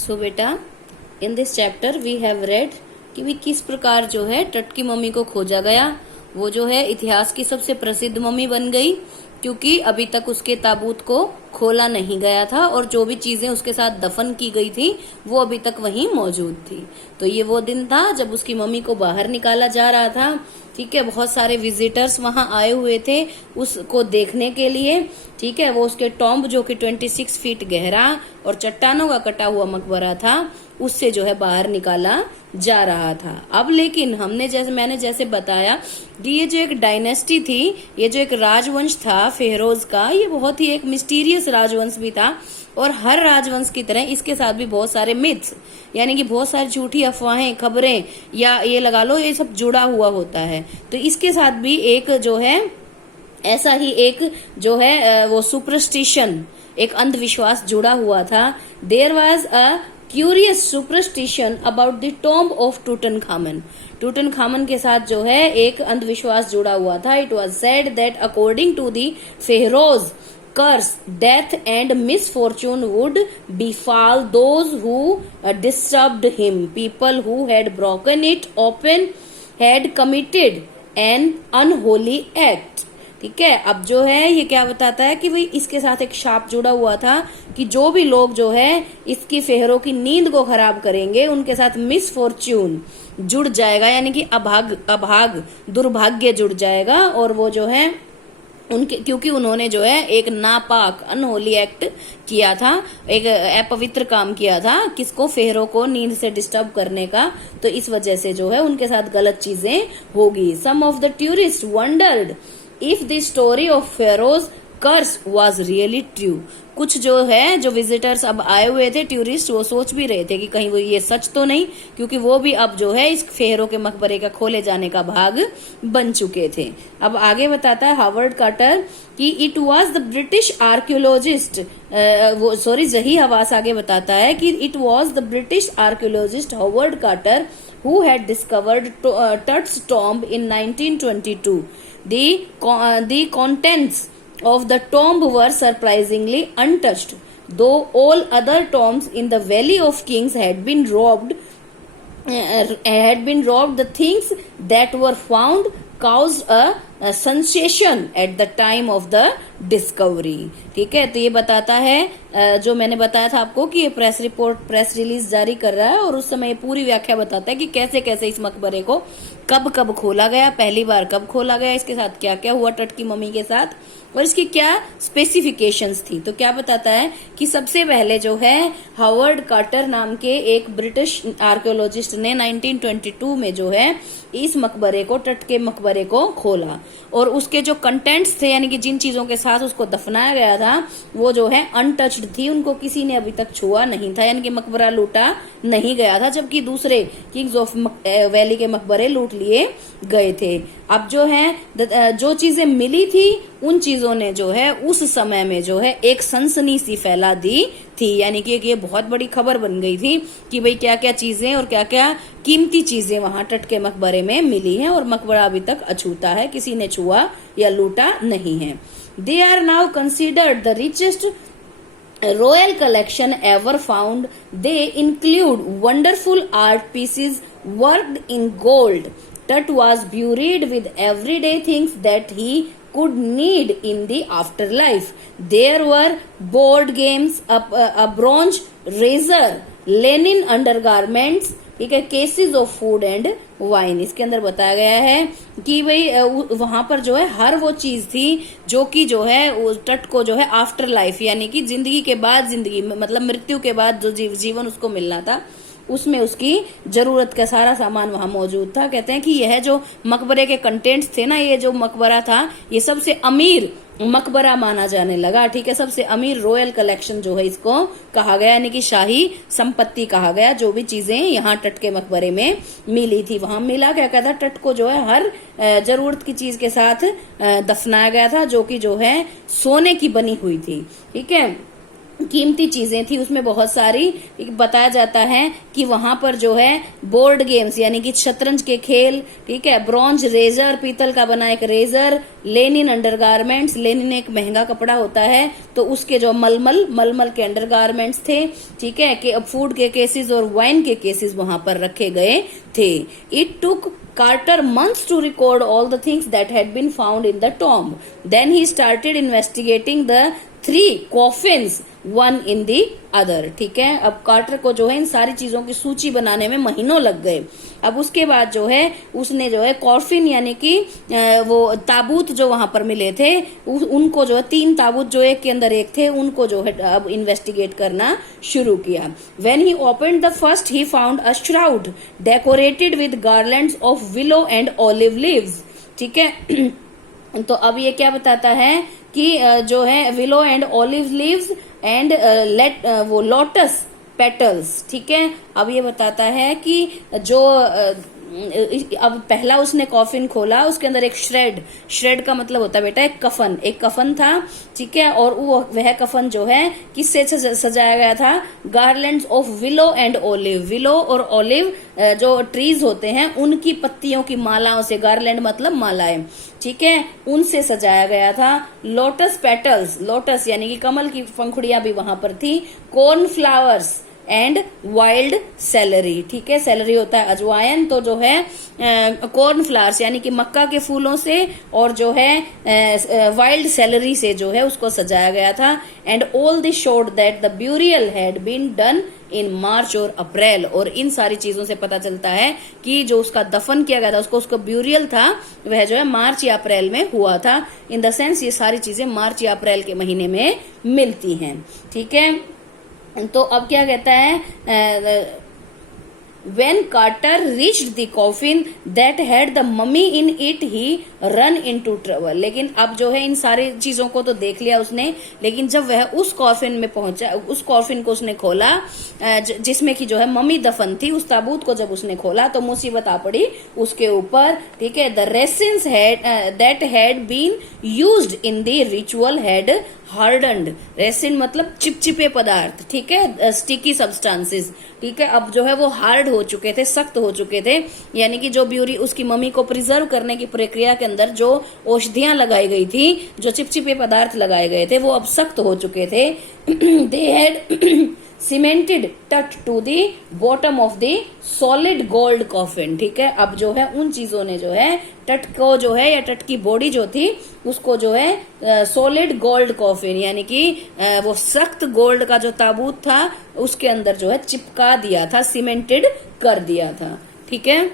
सो बेटा, in this chapter we have read कि भी किस प्रकार जो है टट की मम्मी को खोजा गया। वो जो है इतिहास की सबसे प्रसिद्ध मम्मी बन गई क्योंकि अभी तक उसके ताबूत को खोला नहीं गया था और जो भी चीजें उसके साथ दफन की गई थी वो अभी तक वहीं मौजूद थी। तो ये वो दिन था जब उसकी मम्मी को बाहर निकाला जा रहा था। ठीक है, बहुत सारे विजिटर्स वहां आए हुए थे उसको देखने के लिए। ठीक है, वो उसके टॉम्ब जो कि 26 फीट गहरा और चट्टानों का कटा हुआ मकबरा था उससे जो है बाहर निकाला जा रहा था। अब लेकिन मैंने जैसे बताया कि ये जो एक डायनेस्टी थी, ये जो एक राजवंश था फेरोज का, ये बहुत ही एक मिस्टीरियस राजवंश भी था और हर राजवंश की तरह इसके साथ भी बहुत सारे मिथ्स यानी कि बहुत सारी झूठी अफवाहें, खबरें या ये लगा लो ये सब जुड़ा हुआ होता है। तो इसके साथ भी एक जो है ऐसा ही एक जो है वो सुपरस्टिशन, एक अंधविश्वास जुड़ा हुआ था। There was a curious superstition about the tomb of Tutankhamun. Tutankhamun के साथ जो है एक अंधविश्वास जुड़ा हुआ था। It was said that according to the pharaoh's curse, death and misfortune would befall those who disturbed him. People who had broken it open had committed an unholy act. ठीक है, अब जो है ये क्या बताता है कि भाई इसके साथ एक शाप जुड़ा हुआ था कि जो भी लोग जो है इसकी फेहरों की नींद को खराब करेंगे उनके साथ मिसफॉर्च्यून जुड़ जाएगा यानी कि अभाग दुर्भाग्य जुड़ जाएगा और वो जो है उनके क्योंकि उन्होंने जो है एक नापाक अनहोली एक्ट किया था, एक अपवित्र काम किया था किसको, फेहरों को नींद से डिस्टर्ब करने का। तो इस वजह से जो है उनके साथ गलत चीजें होगी। Some of the tourist wondered if the story of pharaoh's curse was really true. कुछ जो है जो विजिटर्स अब आए हुए थे टूरिस्ट, वो सोच भी रहे थे कि कहीं वो ये सच तो नहीं, क्योंकि वो भी अब जो है इस फेहरों के मकबरे का खोले जाने का भाग बन चुके थे। अब आगे बताता है हावर्ड कार्टर कि it was the British archaeologist, Zahi Hawass आगे बताता है कि it was the British archaeologist Howard Carter who had discovered Tut's tomb in 1922. The contents of the tomb were surprisingly untouched, though all other tombs in the Valley of Kings had been robbed. The things that were found caused a sensation at the time of the discovery. ठीक है, तो ये बताता है जो मैंने बताया था आपको कि ये प्रेस रिलीज जारी कर रहा है और उस समय पूरी व्याख्या बताता है कि कैसे कैसे इस मकबरे को कब कब खोला गया, पहली बार कब खोला गया, इसके साथ क्या क्या हुआ टट की मम्मी के साथ और इसकी क्या स्पेसिफिकेशंस थी। तो क्या बताता है कि सबसे पहले जो है हावर्ड कार्टर नाम के एक ब्रिटिश आर्कियोलॉजिस्ट ने 1922 में जो है इस मकबरे को, टट के मकबरे को खोला और उसके जो कंटेंट्स थे यानी कि जिन चीजों के साथ उसको दफनाया गया था वो जो है अनटच्ड थी, उनको किसी ने अभी तक छुआ नहीं था, यानी कि मकबरा लूटा नहीं गया था, जबकि दूसरे किंग्स ऑफ वैली के मकबरे लूट लिए गए थे। अब जो है जो चीजें मिली थी उन चीजों ने जो है उस समय में जो है एक सनसनी सी फैला दी थी, यानी कि ये बहुत बड़ी खबर बन गई थी कि भाई क्या क्या चीजें और क्या क्या कीमती चीजें वहां टट के मकबरे में मिली हैं और मकबरा अभी तक अछूता है, किसी ने छुआ या लूटा नहीं है। They are now considered the richest royal collection ever found. They include wonderful art pieces worked in gold. Tut was buried with everyday things that he could need in the afterlife. There were board games, a bronze razor, linen undergarments, ठीक है, cases of food and wine. इसके अंदर बताया गया है कि भाई वहां पर जो है हर वो चीज थी जो कि जो है टट को जो है आफ्टर लाइफ यानी कि जिंदगी के बाद जिंदगी मतलब मृत्यु के बाद जो जीवन उसको मिलना था उसमें उसकी जरूरत का सारा सामान वहां मौजूद था। कहते हैं कि यह जो मकबरे के कंटेंट्स थे ना, ये जो मकबरा था ये सबसे अमीर मकबरा माना जाने लगा। ठीक है, सबसे अमीर रॉयल कलेक्शन जो है इसको कहा गया, यानी कि शाही संपत्ति कहा गया। जो भी चीजें यहाँ टट के मकबरे में मिली थी वहां मिला क्या कहता टट को जो है हर जरूरत की चीज के साथ दफनाया गया था जो कि जो है सोने की बनी हुई थी। ठीक है, कीमती चीजें थी उसमें बहुत सारी। बताया जाता है कि वहां पर जो है बोर्ड गेम्स यानी कि शतरंज के खेल, ठीक है, ब्रॉन्ज रेजर, पीतल का बना एक रेजर, लेनिन अंडरगारमेंट्स, लेनिन एक महंगा कपड़ा होता है तो उसके जो मलमल के अंडरगारमेंट्स थे, ठीक है, कि फूड के केसेस और वाइन के केसेस वहां पर रखे गए थे। It took Carter months to record all the things that had been found in the tomb. Then he started investigating the 3 coffins, one in the other. ठीक है, अब कार्टर को जो है इन सारी चीजों की सूची बनाने में महीनों लग गए। अब उसके बाद जो है उसने जो है कॉफिन यानी कि वो ताबूत जो वहां पर मिले थे उनको जो है 3 ताबूत जो एक के अंदर एक थे उनको जो है अब इन्वेस्टिगेट करना शुरू किया। When he opened the first, he found a shroud decorated with garlands of willow and olive leaves. ठीक है, तो अब ये क्या बताता है कि जो है willow and olive leaves and वो लोटस पेटल्स, ठीक है। अब ये बताता है कि जो अब पहला उसने कॉफिन खोला, उसके अंदर एक श्रेड का मतलब होता है बेटा एक कफन था, ठीक है, और वह कफन जो है किससे सजाया गया था, garlands of willow and olive. Willow और ओलिव जो ट्रीज होते हैं उनकी पत्तियों की मालाओं से, गार्लैंड मतलब मालाएं, ठीक है, उनसे सजाया गया था। लोटस पेटल्स, लोटस यानी कि कमल की पंखुड़ियां भी वहां पर थी। कॉर्नफ्लावर्स एंड वाइल्ड सेलरी, ठीक है, सेलरी होता है अजवाइन, तो जो है कॉर्नफ्लावर्स यानी कि मक्का के फूलों से और जो है वाइल्ड सेलरी से जो है उसको सजाया गया था। And all this showed that the burial had been done in March और अप्रैल। और इन सारी चीजों से पता चलता है कि जो उसका दफन किया गया था, उसको ब्यूरियल था, वह जो है मार्च या अप्रैल में हुआ था। इन द सेंस ये सारी चीजें मार्च या अप्रैल के महीने में मिलती हैं, ठीक है। तो अब क्या कहता है, When Carter reached the coffin that had the mummy in it, he run into trouble. लेकिन अब जो है इन सारी चीजों को तो देख लिया उसने, लेकिन जब वह उस कॉफिन में पहुंचा, उस कॉफिन को उसने खोला जिसमें कि जो है मम्मी दफन थी, उस ताबूत को जब उसने खोला तो मुसीबत आ पड़ी उसके ऊपर, ठीक है। The resins that had been used in the ritual had hardened. Resin मतलब चिपचिपे पदार्थ, ठीक है, स्टिकी सब्सटेंसेस, ठीक है। अब जो है वो हार्ड हो चुके थे, सख्त हो चुके थे, यानी कि जो ब्यूरी उसकी मम्मी को प्रिजर्व करने की प्रक्रिया के अंदर जो औषधियां लगाई गई थी, जो चिपचिपे पदार्थ लगाए गए थे, वो अब सख्त हो चुके थे। They had cemented it to the bottom of the solid gold coffin, ठीक है। अब जो है उन चीजों ने जो है टट को जो है या टट की बॉडी जो थी उसको जो है सॉलिड गोल्ड कॉफिन यानी कि वो सख्त गोल्ड का जो ताबूत था उसके अंदर जो है चिपका दिया था, सीमेंटेड कर दिया था, ठीक है।